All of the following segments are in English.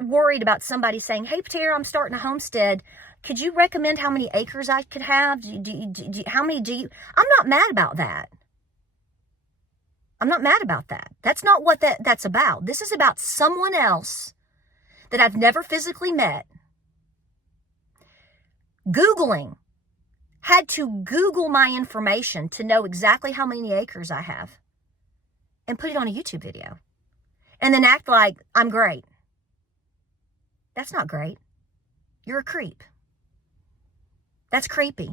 worried about somebody saying, hey, Patara, I'm starting a homestead. Could you recommend how many acres I could have? How many do you? I'm not mad about that. I'm not mad about that. That's not what that's about. This is about someone else that I've never physically met. Googling. Had to Google my information to know exactly how many acres I have. And put it on a YouTube video. And then act like I'm great. That's not great. You're a creep. That's creepy.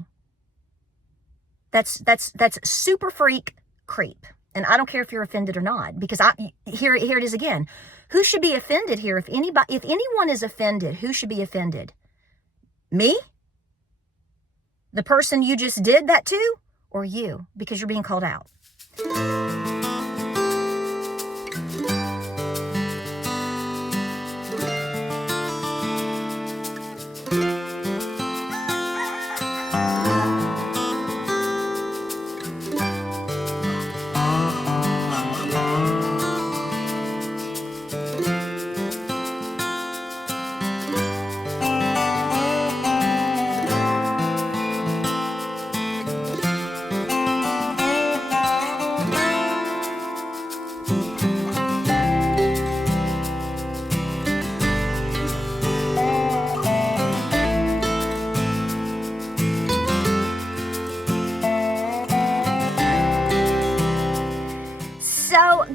That's super freak creep. And I don't care if you're offended or not, because here it is again. Who should be offended here? If anyone is offended, who should be offended? Me? The person you just did that to? Or you? Because you're being called out.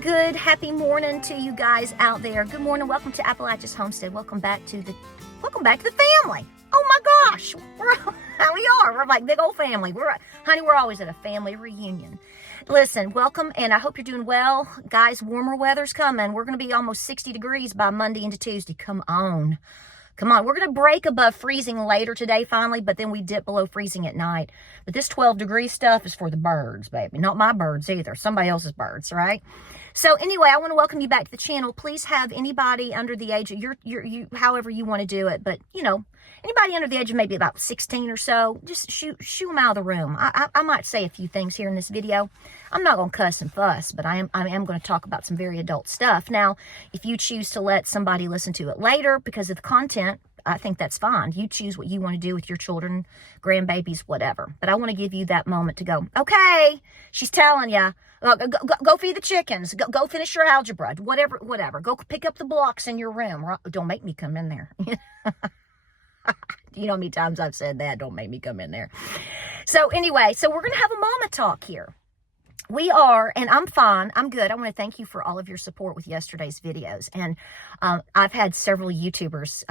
Good, happy morning to you guys out there. Good morning. Welcome to Appalachia's Homestead. Welcome back to the family. Oh my gosh, we're like big old family. Honey, we're always at a family reunion. Listen, welcome, and I hope you're doing well, guys. Warmer weather's coming. We're going to be almost 60 degrees by Monday into Tuesday. Come on. We're going to break above freezing later today, finally, but then we dip below freezing at night. But this 12-degree stuff is for the birds, baby. Not my birds either. Somebody else's birds, right? So anyway, I want to welcome you back to the channel. Please have anybody under the age of you, however you want to do it, but anybody under the age of maybe about 16 or so, just shoo them out of the room. I might say a few things here in this video. I'm not going to cuss and fuss, but I am going to talk about some very adult stuff. Now, if you choose to let somebody listen to it later because of the content, I think that's fine. You choose what you want to do with your children, grandbabies, whatever. But I want to give you that moment to go, okay, she's telling you, go feed the chickens, go finish your algebra, whatever. Go pick up the blocks in your room. Don't make me come in there. You know how many times I've said that? Don't make me come in there. So anyway, we're going to have a mama talk here. We are, and I'm fine. I'm good. I want to thank you for all of your support with yesterday's videos. And I've had several YouTubers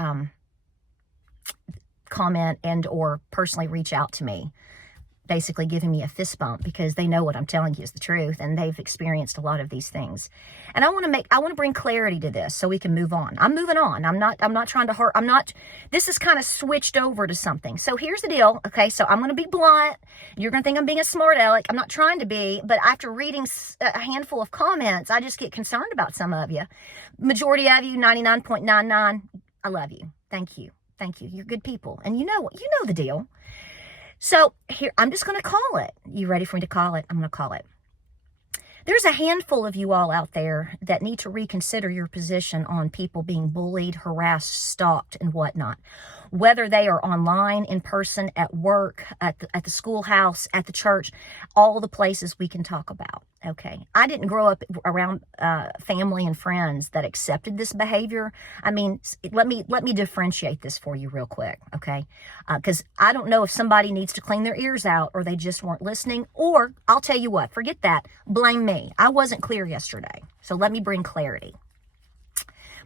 comment and or personally reach out to me, basically giving me a fist bump because they know what I'm telling you is the truth, and they've experienced a lot of these things. And I want to bring clarity to this so we can move on. I'm moving on. I'm not trying to hurt. This is kind of switched over to something. So here's the deal. Okay. So I'm going to be blunt. You're going to think I'm being a smart aleck. I'm not trying to be, but after reading a handful of comments, I just get concerned about some of you. Majority of you, 99.99. I love you. Thank you. You're good people. And you know the deal. So here, I'm just going to call it. You ready for me to call it? I'm going to call it. There's a handful of you all out there that need to reconsider your position on people being bullied, harassed, stalked, and whatnot. Whether they are online, in person, at work, at the schoolhouse, at the church, all the places we can talk about. Okay. I didn't grow up around family and friends that accepted this behavior. I mean, let me differentiate this for you real quick. Okay. Because I don't know if somebody needs to clean their ears out or they just weren't listening, or I'll tell you what, forget that. Blame me. I wasn't clear yesterday. So let me bring clarity.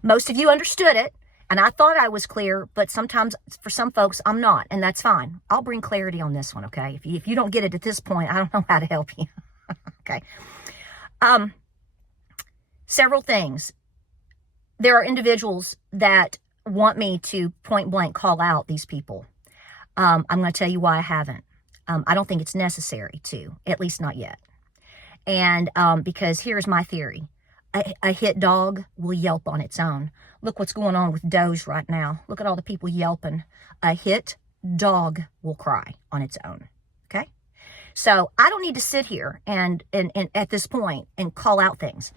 Most of you understood it. And I thought I was clear, but sometimes for some folks, I'm not, and that's fine. I'll bring clarity on this one, okay? If you don't get it at this point, I don't know how to help you. Okay. Several things. There are individuals that want me to point blank call out these people. I'm going to tell you why I haven't. I don't think it's necessary to, at least not yet. And because here's my theory. A hit dog will yelp on its own. Look what's going on with Doge right now. Look at all the people yelping. A hit dog will cry on its own. Okay? So I don't need to sit here and at this point and call out things.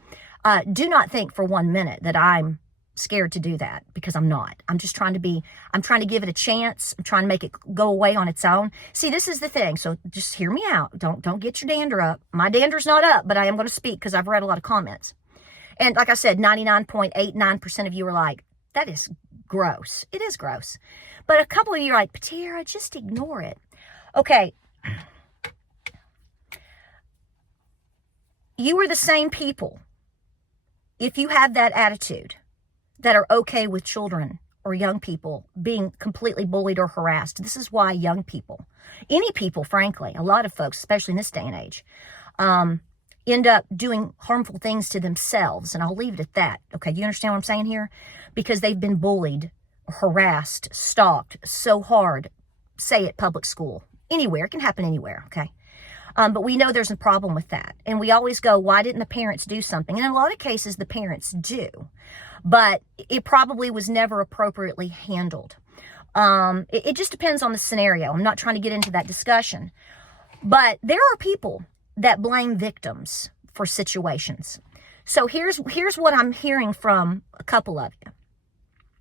Do not think for 1 minute that I'm scared to do that, because I'm not. I'm trying to give it a chance. I'm trying to make it go away on its own. See, this is the thing. So just hear me out. Don't get your dander up. My dander's not up, but I am going to speak because I've read a lot of comments. And like I said, 99.89% of you are like, that is gross. It is gross. But a couple of you are like, Patara, just ignore it. Okay. You are the same people, if you have that attitude, that are okay with children or young people being completely bullied or harassed. This is why young people, any people, frankly, a lot of folks, especially in this day and age, end up doing harmful things to themselves. And I'll leave it at that. Okay, do you understand what I'm saying here? Because they've been bullied, harassed, stalked so hard, say at public school, anywhere. It can happen anywhere, okay? But we know there's a problem with that. And we always go, why didn't the parents do something? And in a lot of cases, the parents do. But it probably was never appropriately handled. It just depends on the scenario. I'm not trying to get into that discussion. But there are people that blame victims for situations. So here's what I'm hearing from a couple of you.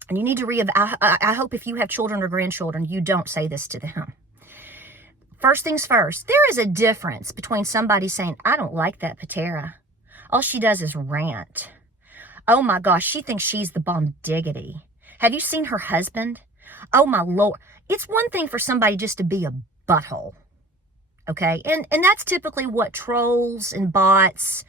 And you need to I hope if you have children or grandchildren, you don't say this to them. First things first, there is a difference between somebody saying, I don't like that Patara. All she does is rant. Oh my gosh, she thinks she's the bomb diggity. Have you seen her husband? Oh my Lord. It's one thing for somebody just to be a butthole. Okay? And that's typically what trolls and bots,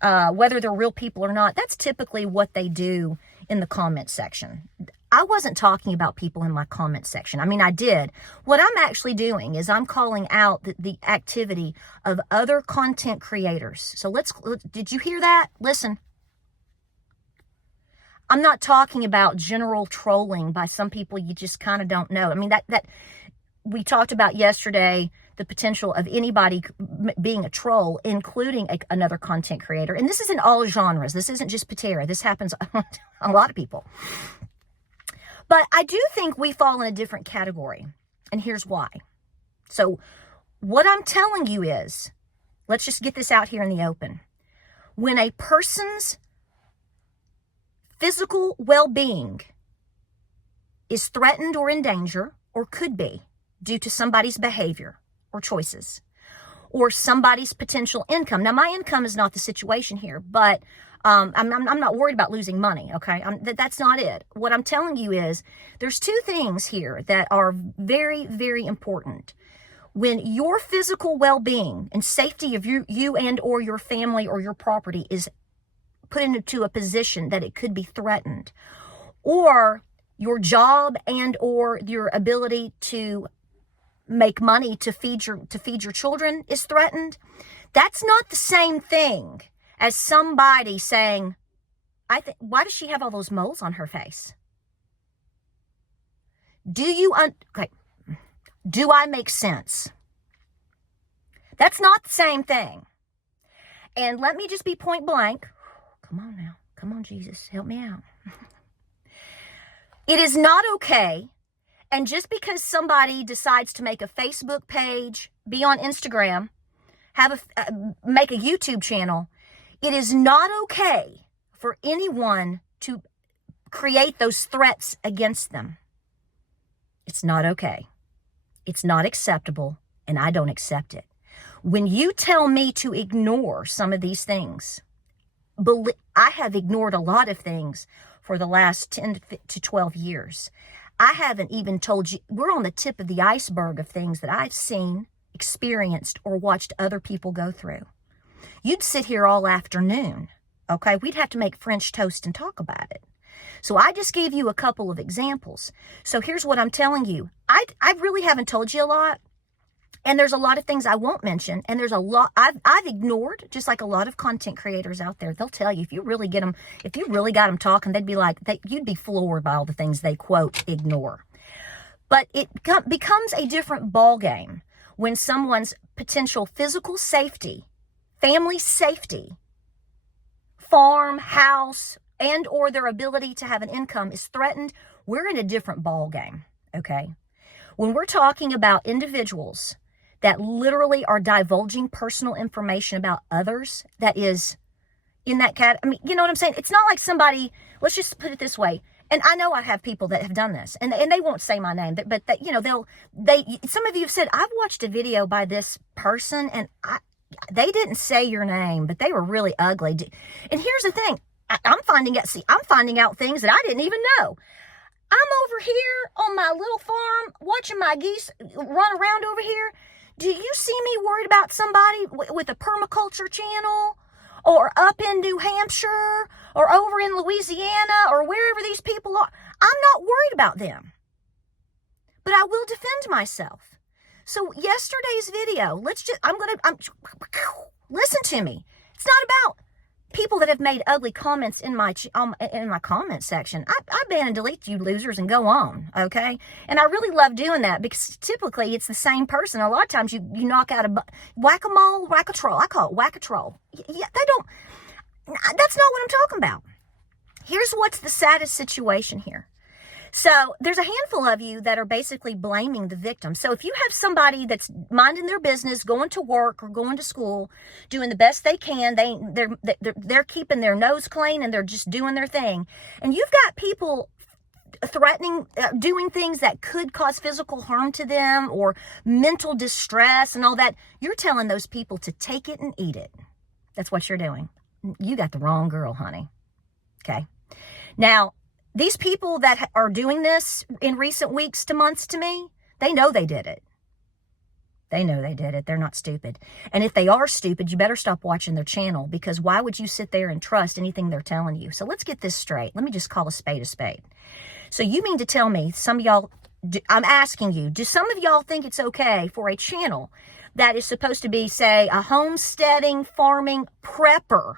whether they're real people or not, that's typically what they do in the comment section. I wasn't talking about people in my comment section. I mean, I did. What I'm actually doing is I'm calling out the activity of other content creators. So did you hear that? Listen. I'm not talking about general trolling by some people you just kind of don't know. I mean, that we talked about yesterday, the potential of anybody being a troll, including another content creator. And this is in all genres. This isn't just Patara. This happens to a lot of people. But I do think we fall in a different category. And here's why. So what I'm telling you is, let's just get this out here in the open. When a person's physical well-being is threatened or in danger, or could be, due to somebody's behavior or choices, or somebody's potential income. Now, my income is not the situation here, but I'm not worried about losing money, okay? That's not it. What I'm telling you is there's two things here that are very, very important. When your physical well-being and safety of you and or your family or your property is put into a position that it could be threatened, or your job and or your ability to make money to feed your children is threatened, that's not the same thing as somebody saying, why does she have all those moles on her face? Do I make sense? That's not the same thing. And let me just be point blank. Come on now. Come on, Jesus. Help me out. It is not okay. And just somebody decides to make a Facebook page, be on Instagram, make a YouTube channel, it is not okay for anyone to create those threats against them. It's not okay. It's not acceptable, and I don't accept it. When you tell me to ignore some of these things, I have ignored a lot of things for the last 10 to 12 years. I haven't even told you, we're on the tip of the iceberg of things that I've seen, experienced, or watched other people go through. You'd sit here all afternoon, okay? We'd have to make French toast and talk about it. So I just gave you a couple of examples. So here's what I'm telling you. I really haven't told you a lot. And there's a lot of things I won't mention. And there's a lot I've ignored, just like a lot of content creators out there. They'll tell you, if you really got them talking, they'd be like, you'd be floored by all the things they quote ignore. But it becomes a different ball game when someone's potential physical safety, family safety, farm, house, and or their ability to have an income is threatened. We're in a different ball game, okay? When we're talking about individuals that literally are divulging personal information about others that is in that cat. I mean, you know what I'm saying? It's not like somebody, let's just put it this way. And I know I have people that have done this, and they won't say my name, but you know, some of you have said, I've watched a video by this person, and they didn't say your name, but they were really ugly. And here's the thing. I'm finding out things that I didn't even know. I'm over here on my little farm watching my geese run around over here. Do you see me worried about somebody with a permaculture channel, or up in New Hampshire, or over in Louisiana, or wherever these people are? I'm not worried about them, but I will defend myself. So yesterday's video, listen to me. It's not about people that have made ugly comments in my comment section. I ban and delete you losers and go on, okay? And I really love doing that because typically it's the same person. A lot of times you knock out whack-a-mole, whack-a-troll. I call it whack-a-troll. Yeah, that's not what I'm talking about. Here's what's the saddest situation here. So there's a handful of you that are basically blaming the victim. So if you have somebody that's minding their business, going to work or going to school, doing the best they can, they're keeping their nose clean and they're just doing their thing, and you've got people threatening, doing things that could cause physical harm to them or mental distress and all that, you're telling those people to take it and eat it. That's what you're doing. You got the wrong girl, honey. Okay. Now, these people that are doing this in recent weeks to months to me, they know they did it. They know they did it. They're not stupid. And if they are stupid, you better stop watching their channel, because why would you sit there and trust anything they're telling you? So let's get this straight. Let me just call a spade a spade. So you mean to tell me, some of y'all, I'm asking you, do some of y'all think it's okay for a channel that is supposed to be, say, a homesteading, farming, prepper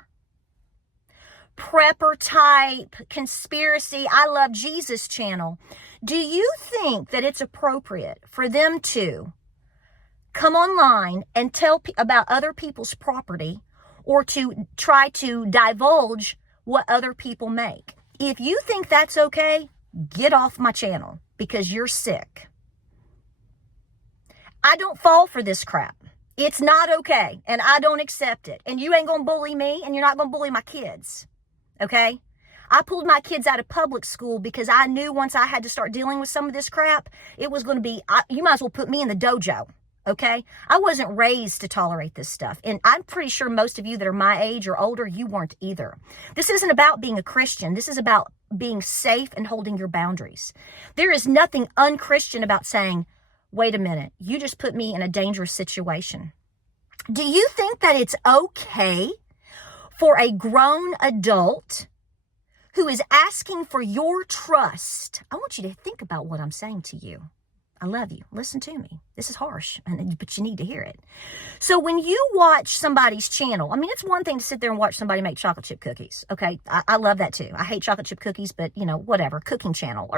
type conspiracy, I love Jesus channel, do you think that it's appropriate for them to come online and tell about other people's property, or to try to divulge what other people make? If you think that's okay, get off my channel, because you're sick. I don't fall for this crap. It's not okay, and I don't accept it. And you ain't gonna bully me, and you're not gonna bully my kids. Okay? I pulled my kids out of public school because I knew once I had to start dealing with some of this crap, it was going to be, you might as well put me in the dojo. Okay? I wasn't raised to tolerate this stuff. And I'm pretty sure most of you that are my age or older, you weren't either. This isn't about being a Christian. This is about being safe and holding your boundaries. There is nothing unchristian about saying, wait a minute, you just put me in a dangerous situation. Do you think that it's okay for a grown adult who is asking for your trust? I want you to think about what I'm saying to you. I love you. Listen to me. This is harsh, but you need to hear it. So when you watch somebody's channel, I mean, it's one thing to sit there and watch somebody make chocolate chip cookies. Okay. I love that too. I hate chocolate chip cookies, but whatever, cooking channel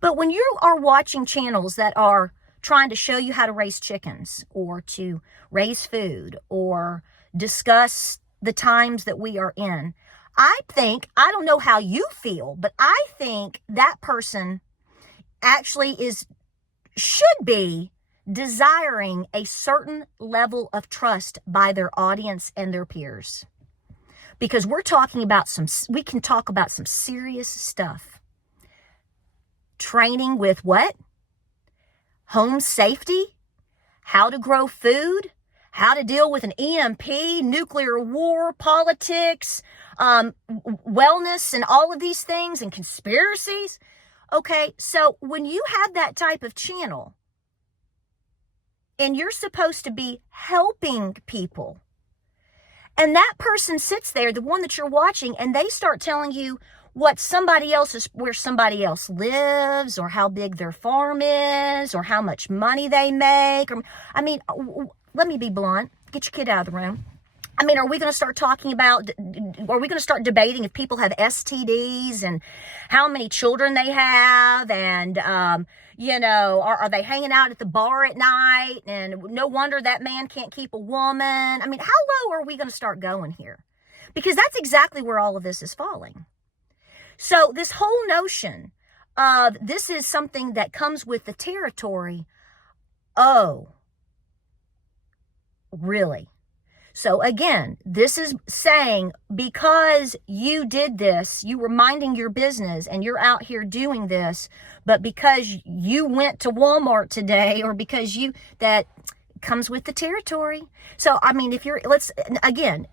but when you are watching channels that are trying to show you how to raise chickens, or to raise food, or discuss the times that we are in, I don't know how you feel, but I think that person actually should be desiring a certain level of trust by their audience and their peers. Because we can talk about some serious stuff. Training with what? Home safety, how to grow food, how to deal with an EMP, nuclear war, politics, wellness, and all of these things, and conspiracies. Okay, so when you have that type of channel, and you're supposed to be helping people, and that person sits there, the one that you're watching, and they start telling you where somebody else lives, or how big their farm is, or how much money they make. Let me be blunt. Get your kid out of the room. Are we going to start debating if people have STDs and how many children they have, and, are they hanging out at the bar at night, and no wonder that man can't keep a woman? How low are we going to start going here? Because that's exactly where all of this is falling. So this whole notion of this is something that comes with the territory. Oh, really? So again, this is saying because you did this, you were minding your business and you're out here doing this, but because you went to Walmart today or because that comes with the territory. So, I mean, again,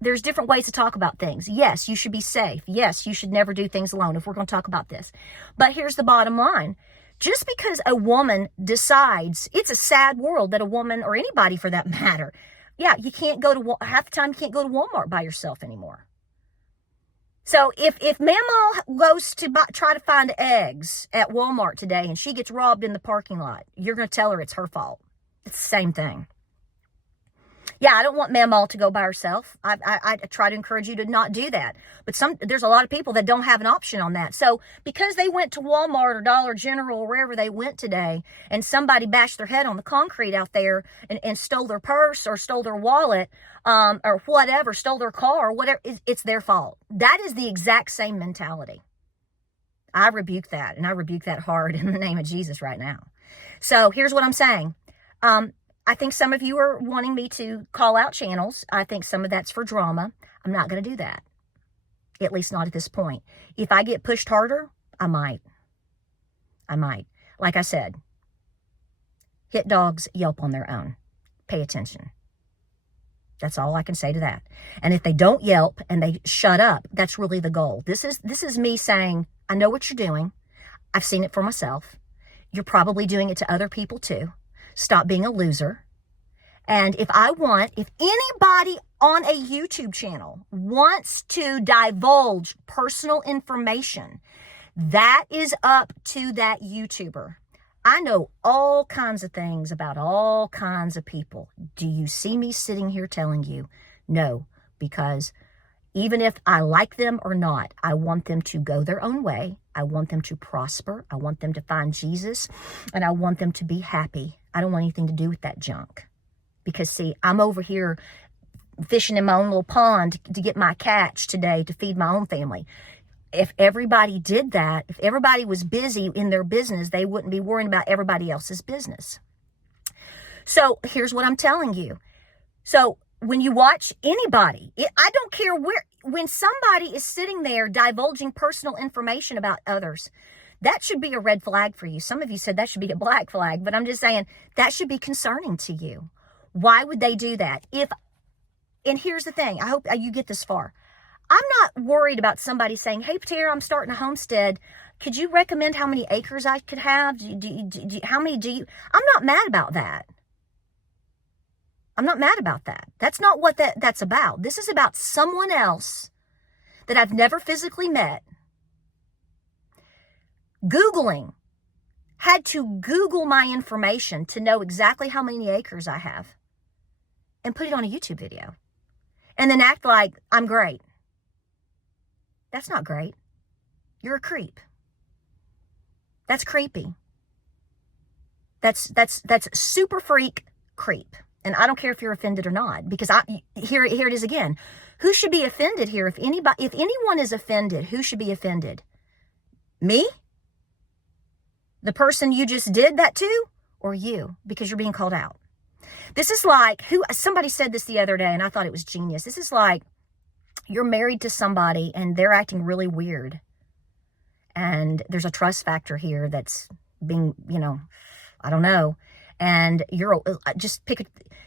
there's different ways to talk about things. Yes, you should be safe. Yes, you should never do things alone if we're going to talk about this. But here's the bottom line. Just because a woman decides, it's a sad world that a woman, or anybody for that matter, yeah, you can't go to, half the time you can't go to Walmart by yourself anymore. So if Mama goes to try to find eggs at Walmart today and she gets robbed in the parking lot, you're going to tell her it's her fault. It's the same thing. Yeah, I don't want Mama to go by herself. I try to encourage you to not do that. But there's a lot of people that don't have an option on that. So because they went to Walmart or Dollar General or wherever they went today and somebody bashed their head on the concrete out there and stole their purse or stole their wallet or whatever, stole their car or whatever, it's their fault. That is the exact same mentality. I rebuke that, and I rebuke that hard in the name of Jesus right now. So here's what I'm saying. I think some of you are wanting me to call out channels. I think some of that's for drama. I'm not going to do that, at least not at this point. If I get pushed harder, I might. Like I said, hit dogs yelp on their own. Pay attention. That's all I can say to that. And if they don't yelp and they shut up, that's really the goal. This is me saying, I know what you're doing. I've seen it for myself. You're probably doing it to other people too. Stop being a loser. And if anybody on a YouTube channel wants to divulge personal information, that is up to that YouTuber. I know all kinds of things about all kinds of people. Do you see me sitting here telling you? No, because even if I like them or not, I want them to go their own way. I want them to prosper. I want them to find Jesus, and I want them to be happy. I don't want anything to do with that junk. Because, see, I'm over here fishing in my own little pond to get my catch today to feed my own family. If everybody did that, if everybody was busy in their business, they wouldn't be worrying about everybody else's business. So here's what I'm telling you. So when you watch anybody, I don't care when somebody is sitting there divulging personal information about others, that should be a red flag for you. Some of you said that should be a black flag, but I'm just saying that should be concerning to you. Why would they do that? And here's the thing, I hope you get this far. I'm not worried about somebody saying, hey, Patara, I'm starting a homestead. Could you recommend how many acres I could have? How many do you? I'm not mad about that. I'm not mad about that. That's not what that's about. This is about someone else that I've never physically met. Googling. Had to Google my information to know exactly how many acres I have and put it on a YouTube video and then act like I'm great. That's not great. You're a creep. That's creepy. That's super freak creep. And I don't care if you're offended or not, because here it is again. Who should be offended here? If anyone is offended, who should be offended? Me? The person you just did that to? Or you? Because you're being called out. This is like, somebody said this the other day and I thought it was genius. This is like, you're married to somebody and they're acting really weird. And there's a trust factor here that's being, I don't know. And you're just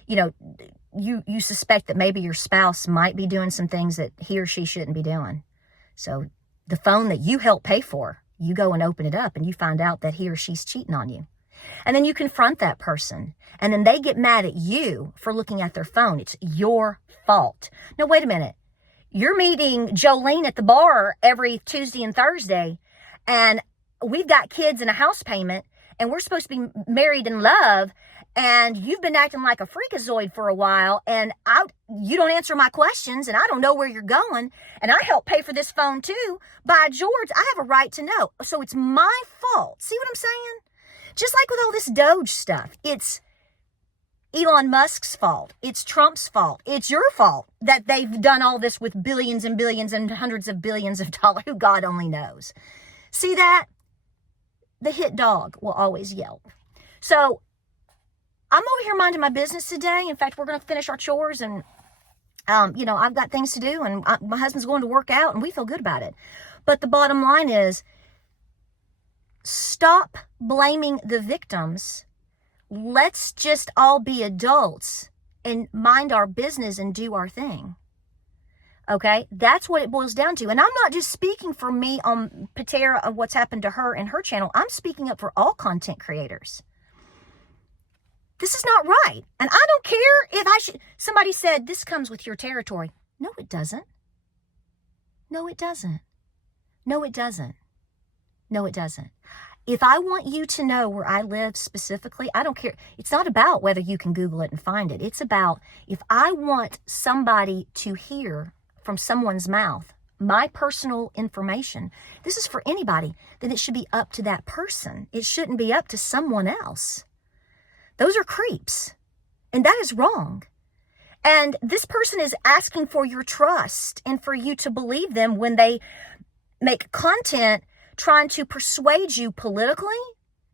you suspect that maybe your spouse might be doing some things that he or she shouldn't be doing. So the phone that you help pay for, you go and open it up and you find out that he or she's cheating on you. And then you confront that person. And then they get mad at you for looking at their phone. It's your fault. No, wait a minute. You're meeting Jolene at the bar every Tuesday and Thursday. And we've got kids and a house payment. And we're supposed to be married in love. And you've been acting like a freakazoid for a while. And you don't answer my questions. And I don't know where you're going. And I help pay for this phone too. By George, I have a right to know. So it's my fault. See what I'm saying? Just like with all this Doge stuff, it's Elon Musk's fault. It's Trump's fault. It's your fault that they've done all this with billions and billions and hundreds of billions of dollars, who God only knows. See that? The hit dog will always yelp. So I'm over here minding my business today. In fact, we're going to finish our chores and, I've got things to do and my husband's going to work out and we feel good about it. But the bottom line is, stop blaming the victims. Let's just all be adults and mind our business and do our thing. Okay, that's what it boils down to. And I'm not just speaking for me on Patara of what's happened to her and her channel. I'm speaking up for all content creators. This is not right. And I don't care if somebody said this comes with your territory. No, it doesn't. No, it doesn't. No, it doesn't. No, it doesn't. If I want you to know where I live specifically, I don't care. It's not about whether you can Google it and find it. It's about if I want somebody to hear from someone's mouth my personal information, this is for anybody, then it should be up to that person. It shouldn't be up to someone else. Those are creeps, and that is wrong. And this person is asking for your trust and for you to believe them when they make content trying to persuade you politically.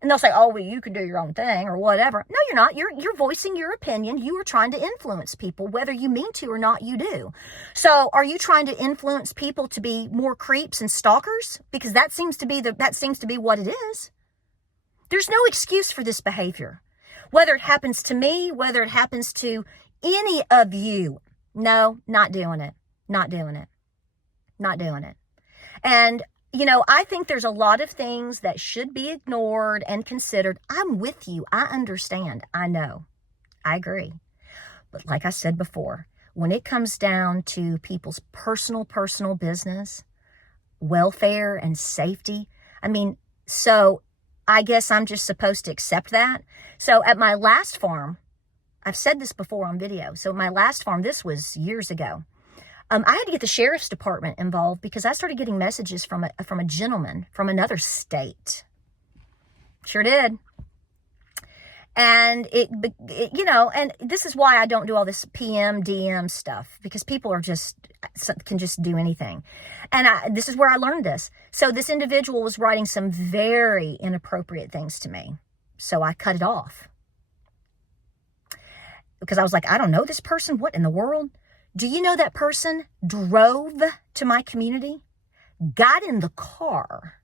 And they'll say, oh, well, you can do your own thing or whatever. No, you're not. You're voicing your opinion. You are trying to influence people, whether you mean to or not, you do. So are you trying to influence people to be more creeps and stalkers? Because that seems to be what it is. There's no excuse for this behavior. Whether it happens to me, whether it happens to any of you. No, not doing it. Not doing it. Not doing it. And I think there's a lot of things that should be ignored and considered. I'm with you. I understand. I know. I agree. But like I said before, when it comes down to people's personal business, welfare and safety, so I guess I'm just supposed to accept that. So at my last farm, I've said this before on video. So my last farm, this was years ago. I had to get the sheriff's department involved because I started getting messages from a gentleman from another state. Sure did. And and this is why I don't do all this PM, DM stuff, because people can just do anything. And this is where I learned this. So this individual was writing some very inappropriate things to me. So I cut it off. Because I was like, I don't know this person. What in the world? Do you know that person drove to my community, got in the car,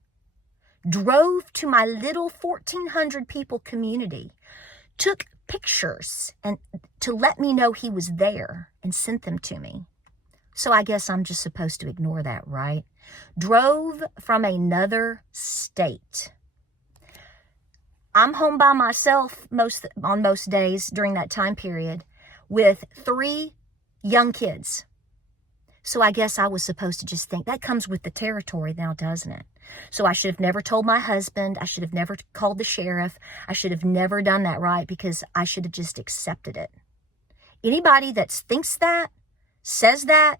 drove to my little 1,400 people community, took pictures and to let me know he was there and sent them to me. So I guess I'm just supposed to ignore that, right? Drove from another state. I'm home by myself on most days during that time period with 3 young kids. So I guess I was supposed to just think that comes with the territory now, doesn't it? So I should have never told my husband. I should have never called the sheriff. I should have never done that, right? Because I should have just accepted it. Anybody that thinks that, says that,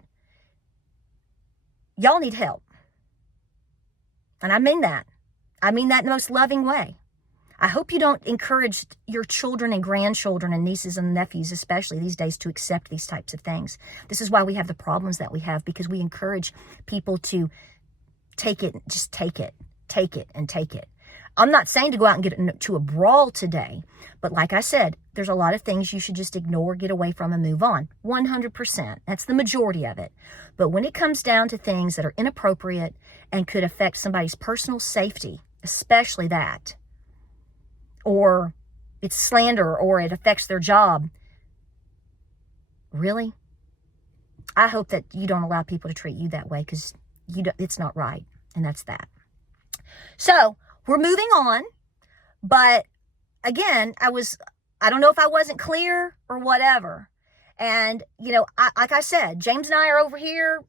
y'all need help. And I mean that. I mean that in the most loving way. I hope you don't encourage your children and grandchildren and nieces and nephews, especially these days, to accept these types of things. This is why we have the problems that we have, because we encourage people to take it, just take it, and take it. I'm not saying to go out and get into a brawl today, but like I said, there's a lot of things you should just ignore, get away from, and move on. 100%. That's the majority of it. But when it comes down to things that are inappropriate and could affect somebody's personal safety, especially that, or it's slander, or it affects their job. Really? I hope that you don't allow people to treat you that way, because it's not right. And that's that. So we're moving on. But again, I don't know if I wasn't clear or whatever. And, like I said, James and I are over here,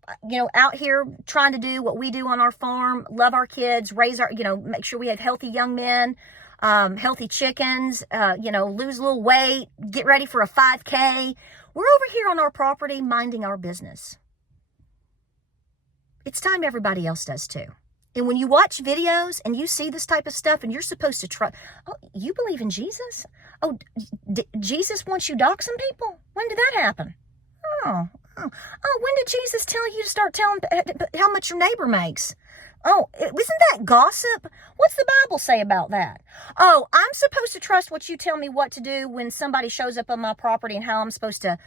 out here trying to do what we do on our farm, love our kids, raise our, make sure we have healthy young men, healthy chickens, lose a little weight, get ready for a 5K. We're over here on our property minding our business. It's time everybody else does too. And when you watch videos and you see this type of stuff and you're supposed to try, oh, you believe in Jesus? Oh, Jesus wants you to dox some people? When did that happen? Oh, when did Jesus tell you to start telling how much your neighbor makes? Oh, isn't that gossip? What's the Bible say about that? Oh, I'm supposed to trust what you tell me what to do when somebody shows up on my property and how I'm supposed to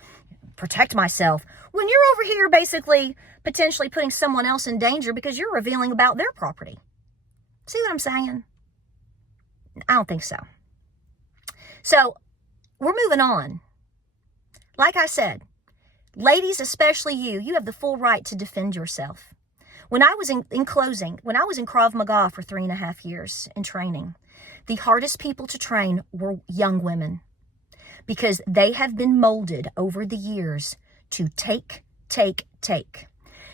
protect myself. When you're over here basically potentially putting someone else in danger because you're revealing about their property. See what I'm saying? I don't think so. So we're moving on. Like I said, ladies, especially you have the full right to defend yourself. When I was in closing, when I was in Krav Maga for 3.5 years in training, the hardest people to train were young women because they have been molded over the years to take.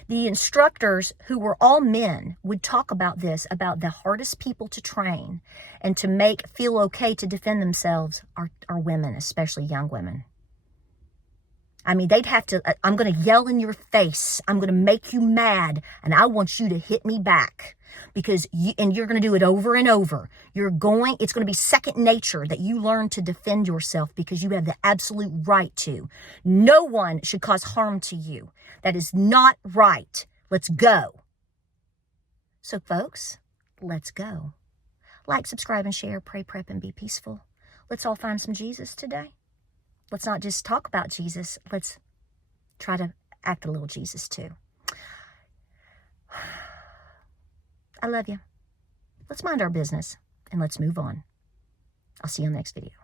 The instructors, who were all men, would talk about this, about the hardest people to train and to make feel okay to defend themselves are women, especially young women. I mean, they'd have to, I'm going to yell in your face. I'm going to make you mad. And I want you to hit me back because and you're going to do it over and over. It's going to be second nature that you learn to defend yourself because you have the absolute right to. No one should cause harm to you. That is not right. Let's go. So folks, let's go. Like, subscribe, and share. Pray, prep, and be peaceful. Let's all find some Jesus today. Let's not just talk about Jesus. Let's try to act a little Jesus too. I love you. Let's mind our business and let's move on. I'll see you in the next video.